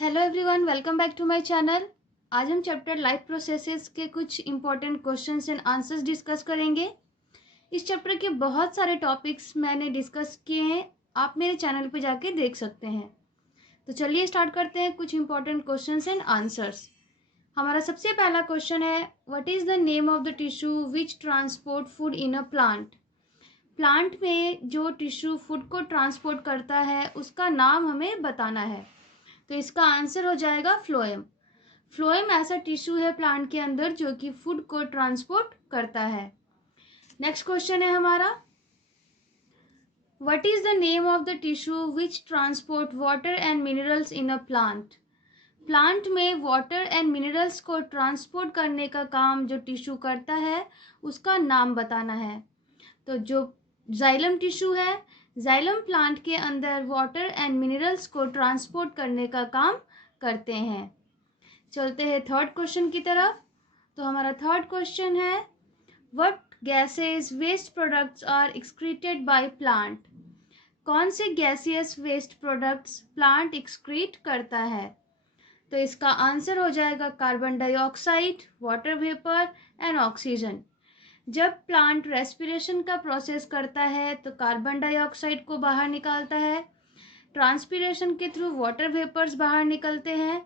Hello everyone, welcome back to my channel. आज हम chapter life processes के कुछ important questions and answers discuss करेंगे। इस चैप्टर के बहुत सारे टॉपिक्स मैंने डिस्कस किए हैं, आप मेरे चैनल पे जाके देख सकते हैं। तो चलिए स्टार्ट करते हैं कुछ इंपॉर्टेंट क्वेश्चंस एंड आंसर्स। हमारा सबसे पहला क्वेश्चन है, what is the name of the tissue which transport food in a plant. Plant में जो टिश्यू फूड को ट्रांसपोर्ट करता है उसका नाम हमें बताना है। तो इसका आंसर हो जाएगा फ्लोएम। फ्लोएम ऐसा टिश्यू है प्लांट के अंदर जो कि फूड को ट्रांसपोर्ट करता है। नेक्स्ट क्वेश्चन है हमारा, what is the name of the tissue which transport water and minerals in a plant. Plant में वाटर एंड मिनरल्स को ट्रांसपोर्ट करने का काम जो टिश्यू करता है उसका नाम बताना है। तो जो जाइलम टिश्यू है, जाइलम प्लांट के अंदर वाटर एंड मिनरल्स को ट्रांसपोर्ट करने का काम करते हैं। चलते हैं थर्ड क्वेश्चन की तरफ। तो हमारा थर्ड क्वेश्चन है, what gases waste products are excreted by plant. कौन से gaseous waste products plant excrete करता है। तो इसका आंसर हो जाएगा carbon dioxide, water vapour and oxygen. जब प्लांट रेस्पिरेशन का प्रोसेस करता है तो कार्बन डाइऑक्साइड को बाहर निकालता है, ट्रांसपिरेशन के थ्रू वाटर वेपर्स बाहर निकलते हैं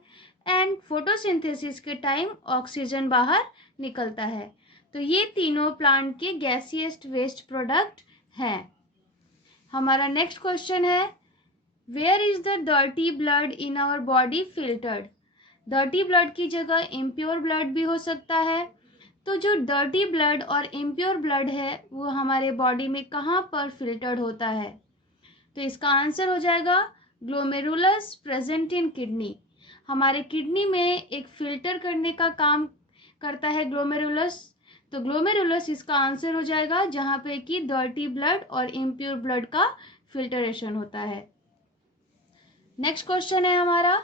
एंड फोटोसिंथेसिस के टाइम ऑक्सीजन बाहर निकलता है। तो ये तीनों प्लांट के गैसियस वेस्ट प्रोडक्ट हैं। हमारा नेक्स्ट क्वेश्चन है, where is the dirty blood in our body filtered. Dirty blood की जगह इम्प्योर ब्लड भी हो सकता है। तो जो डर्टी ब्लड और इम्प्योर ब्लड है वो हमारे बॉडी में कहाँ पर फिल्टर्ड होता है। तो इसका आंसर हो जाएगा ग्लोमेरुलस प्रेजेंट इन किडनी। हमारे किडनी में एक फिल्टर करने का काम करता है ग्लोमेरुलस। तो ग्लोमेरुलस इसका आंसर हो जाएगा, जहाँ पे कि डर्टी ब्लड और इम्प्योर ब्लड का फिल्टरेशन होता है। नेक्स्ट क्वेश्चन है हमारा,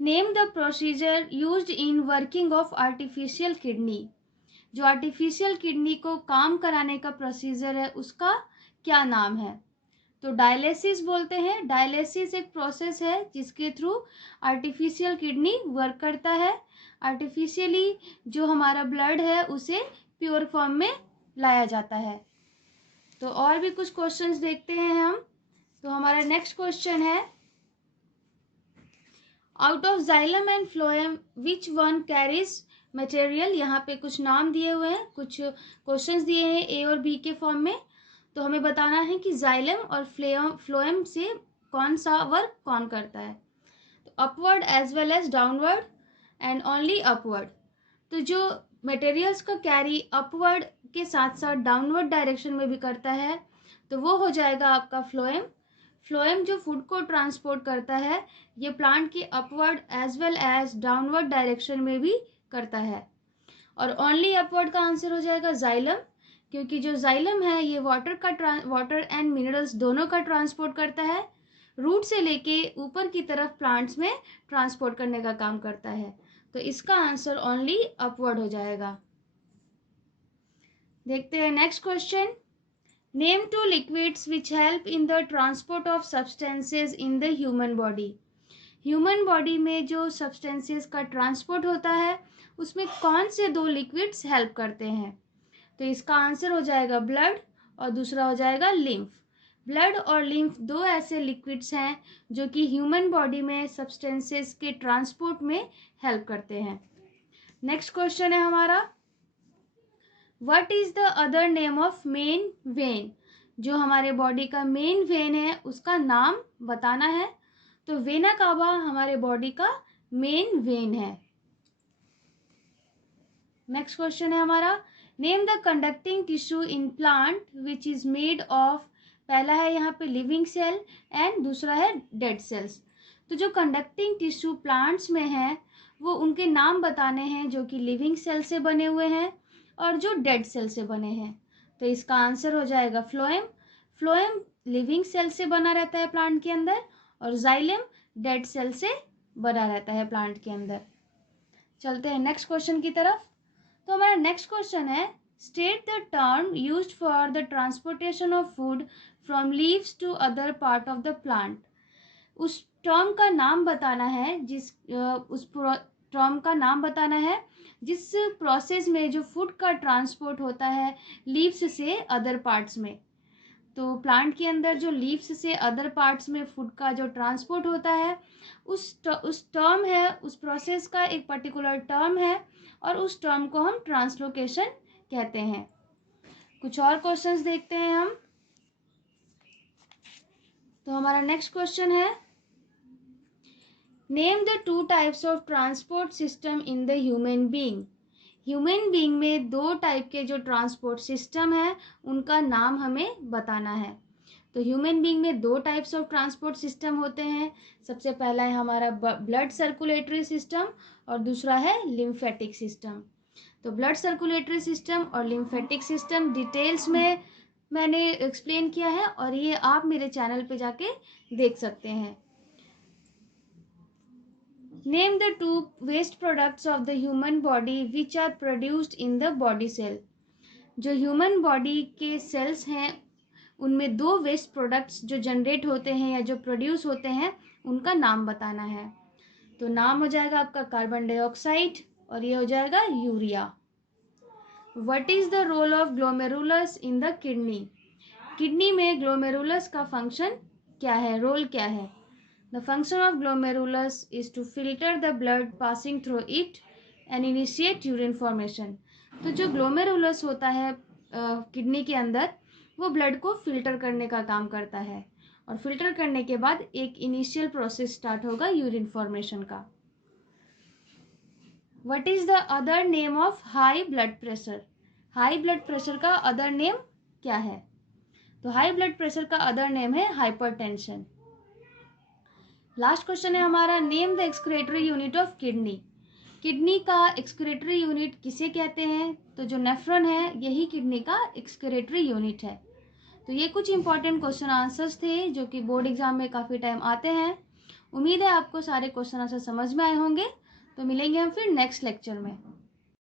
name the procedure used in working of artificial kidney. जो आर्टिफिशियल किडनी को काम कराने का प्रोसीजर है उसका क्या नाम है। तो डायलिसिस बोलते हैं। डायलिसिस एक प्रोसेस है जिसके थ्रू आर्टिफिशियल किडनी वर्क करता है। आर्टिफिशियली जो हमारा ब्लड है उसे प्योर फॉर्म में लाया जाता है। तो और भी कुछ क्वेश्चंस देखते हैं हम। तो हमारा नेक्स्ट क्वेश्चन है, out of xylem and phloem which one carries material. यहाँ पे कुछ नाम दिए हुए हैं, कुछ क्वेश्चंस दिए हैं ए और बी के फॉर्म में। तो हमें बताना है कि जाइलम और फ्लोएम से कौन सा वर्क कौन करता है। तो upward as well as downward and only upward. तो जो मटेरियल्स का कैरी अपवर्ड के साथ साथ डाउनवर्ड डायरेक्शन में भी करता है तो वो हो जाएगा आपका फ्लोएम। फ्लोएम जो फूड को ट्रांसपोर्ट करता है ये प्लांट के upward as well as downward direction में भी करता है। और ओनली अपवर्ड का आंसर हो जाएगा जाइलम, क्योंकि जो जाइलम है ये वाटर एंड मिनरल्स दोनों का ट्रांसपोर्ट करता है। रूट से लेके ऊपर की तरफ प्लांट्स में ट्रांसपोर्ट करने का काम करता है। तो इसका आंसर ओनली अपवर्ड हो जाएगा। देखते हैं next question, name two liquids which help in the transport of substances in the human body. Human body में जो सब्सटेंसेस का ट्रांसपोर्ट होता है उसमें कौन से दो लिक्विड्स हेल्प करते हैं। तो इसका आंसर हो जाएगा ब्लड और दूसरा हो जाएगा लिम्फ। ब्लड और लिम्फ दो ऐसे लिक्विड्स हैं जो कि ह्यूमन बॉडी में सब्सटेंसेस के ट्रांसपोर्ट में हेल्प करते हैं। नेक्स्ट क्वेश्चन है हमारा, what is the other name of main vein. जो हमारे बॉडी का मेन वेन है उसका नाम बताना है। तो वेना कावा हमारे बॉडी का मेन वेन है। नेक्स्ट क्वेश्चन है हमारा, name the conducting tissue in plant which is made of. पहला है यहाँ पे लिविंग सेल एंड दूसरा है डेड सेल्स। तो जो कंडक्टिंग टिश्यू प्लांट्स में है वो उनके नाम बताने हैं जो कि लिविंग सेल से बने हुए हैं और जो डेड सेल से बने हैं। तो इसका आंसर हो जाएगा फ्लोएम। फ्लोएम लिविंग सेल से बना रहता है प्लांट के अंदर और जाइलम डेड सेल से बना रहता है प्लांट के अंदर। चलते हैं नेक्स्ट क्वेश्चन की तरफ। तो हमारा नेक्स्ट क्वेश्चन है, state the term used for the transportation of food from leaves to other part of the plant. उस टर्म का नाम बताना है उस टर्म का नाम बताना है जिस प्रोसेस में जो फूड का ट्रांसपोर्ट होता है लीव्स से अदर पार्ट्स में। तो प्लांट के अंदर जो लीव्स से अदर पार्ट्स में फूड का जो ट्रांसपोर्ट होता है उस टर्म है, उस प्रोसेस का एक पर्टिकुलर टर्म है और उस टर्म को हम ट्रांसलोकेशन कहते हैं। कुछ और क्वेश्चंस देखते हैं हम। तो हमारा नेक्स्ट क्वेश्चन है, name the two types of transport system in the human being. Human being में दो टाइप के जो ट्रांसपोर्ट सिस्टम है उनका नाम हमें बताना है। तो ह्यूमन बीइंग में दो टाइप्स ऑफ ट्रांसपोर्ट सिस्टम होते हैं। सबसे पहला है हमारा ब्लड सर्कुलेटरी सिस्टम और दूसरा है लिम्फेटिक सिस्टम। तो ब्लड सर्कुलेटरी सिस्टम और लिम्फेटिक सिस्टम डिटेल्स में मैंने एक्सप्लेन किया है और ये आप मेरे चैनल पे जाके देख सकते हैं। Name the two waste products of the human body which are produced in the body cell. जो ह्यूमन बॉडी के सेल्स हैं उनमें दो वेस्ट प्रोडक्ट्स जो जनरेट होते हैं या जो प्रोड्यूस होते हैं उनका नाम बताना है। तो नाम हो जाएगा आपका कार्बन डाइऑक्साइड और ये हो जाएगा urea. What is the role of glomerulus in the kidney. Kidney में ग्लोमेरुलस का फंक्शन क्या है, रोल क्या है। The function of glomerulus is to filter the blood passing through it and initiate urine formation. तो जो ग्लोमेरुलस होता है किडनी के अंदर वो ब्लड को फिल्टर करने का काम करता है और फिल्टर करने के बाद एक इनिशियल प्रोसेस स्टार्ट होगा यूरिन फॉर्मेशन का। What is the other name of high blood pressure. High blood pressure का अदर नेम क्या है। तो हाई ब्लड प्रेशर का अदर नेम है हाइपरटेंशन। लास्ट क्वेश्चन है हमारा, name the excretory unit of kidney. Kidney का एक्सक्रीटरी यूनिट किसे कहते हैं। तो जो नेफ्रॉन है यही किडनी का एक्सक्रीटरी यूनिट है। तो ये कुछ इंपॉर्टेंट क्वेश्चन आंसर्स थे जो कि बोर्ड एग्जाम में काफ़ी टाइम आते हैं। उम्मीद है आपको सारे क्वेश्चन आंसर समझ में आए होंगे। तो मिलेंगे हम फिर नेक्स्ट लेक्चर में।